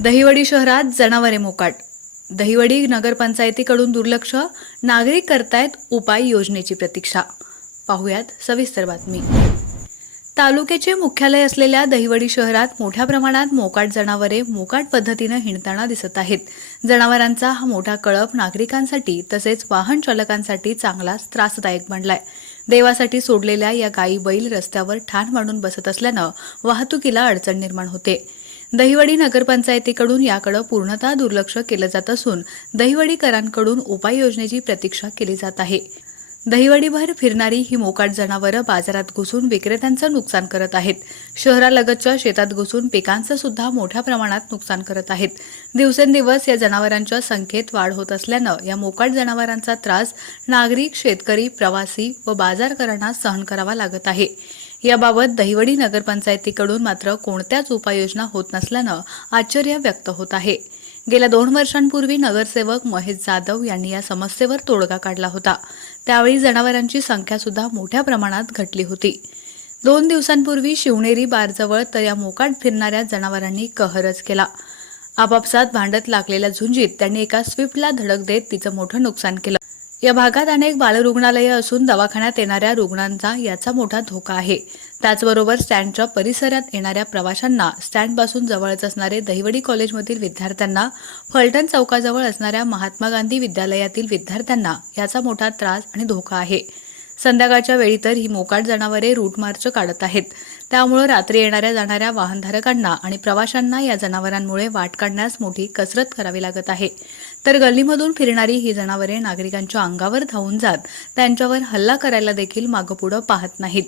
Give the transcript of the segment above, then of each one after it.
दहिवडी शहरात जनावरे मोकाट. दहिवडी नगरपंचायतीकडून दुर्लक्ष, नागरिक करतायत उपाय योजनेची प्रतीक्षा. पाहुयात सविस्तर बातमी. तालुक्याचे मुख्यालय असलेल्या दहिवडी शहरात मोठ्या प्रमाणात मोकाट जनावरे मोकाट पद्धतीने हिंडताना दिसत आहेत. जनावरांचा हा मोठा कळप नागरिकांसाठी तसेच वाहन चालकांसाठी चांगलाच त्रासदायक बनलाय. देवासाठी सोडलेल्या या गायी बैल रस्त्यावर ठाण मांडून बसत असल्यानं वाहतुकीला अडचण निर्माण होते. दहिवडी नगरपंचायतीकडून याकडे पूर्णतः दुर्लक्ष केलं जात असून दहिवडीकरांकडून उपाययोजनेची प्रतीक्षा केली जात आहे. दहिवडीभर फिरणारी ही मोकाट जनावरं बाजारात घुसून विक्रेत्यांचं नुकसान करत आहेत. शहरालगतच्या शेतात घुसून पिकांचं सुद्धा मोठ्या प्रमाणात नुकसान करत आहेत. दिवसेंदिवस या जनावरांच्या संख्येत वाढ होत असल्यानं या मोकाट जनावरांचा त्रास नागरिक, शेतकरी, प्रवासी व बाजारकरांना सहन करावा लागत आहे. याबाबत दहिवडी नगरपंचायतीकडून मात्र कोणत्याच उपाययोजना होत नसल्यानं आश्चर्य व्यक्त होत आहे. गेल्या 2 वर्षांपूर्वी नगरसेवक महेश जाधव यांनी या समस्येवर तोडगा काढला होता. त्यावेळी जनावरांची संख्या सुद्धा मोठ्या प्रमाणात घटली होती. 2 दिवसांपूर्वी शिवनेरी बारजवळ तर या मोकाट फिरणाऱ्या जनावरांनी कहरच केला. आपापसात भांडत लागलेल्या झुंजीत त्यांनी एका स्विफ्टला धडक देत तिचं मोठं नुकसान केलं. या भागात अनेक बालरुग्णालये असून दवाखान्यात येणाऱ्या रुग्णांचा याचा मोठा धोका आहे. त्याचबरोबर स्टँडच्या परिसरात येणाऱ्या प्रवाशांना, स्टँडपासून जवळच असणारे दहिवडी कॉलेजमधील विद्यार्थ्यांना, फलटण चौकाजवळ असणाऱ्या महात्मा गांधी विद्यालयातील विद्यार्थ्यांना याचा मोठा त्रास आणि धोका आहे. संध्याकाळच्या वेळी तर ही मोकाट जनावरे रूट मार्च काढत आहेत. त्यामुळे रात्री येणाऱ्या जाणाऱ्या वाहनधारकांना आणि प्रवाशांना या जनावरांमुळे वाट काढण्यास मोठी कसरत करावी लागत आहे. तर गल्लीमधून फिरणारी ही जनावरे नागरिकांच्या अंगावर धावून जात त्यांच्यावर हल्ला करायला देखील मागपुढं पाहत नाहीत.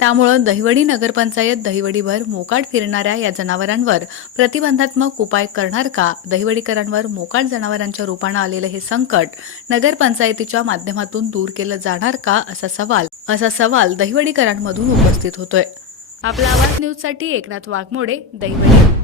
त्यामुळे दहिवडी नगरपंचायत दहिवडीभर मोकाट फिरणाऱ्या या जनावरांवर प्रतिबंधात्मक उपाय करणार का? दहिवडीकरांवर मोकाट जनावरांच्या रूपानं आलेलं हे संकट नगरपंचायतीच्या माध्यमातून दूर केलं जाणार का, असा सवाल दहिवडीकरांमधून उपस्थित होतोय. आपला आवाज न्यूजसाठी एकनाथ वाघमोडे, दहिवडी.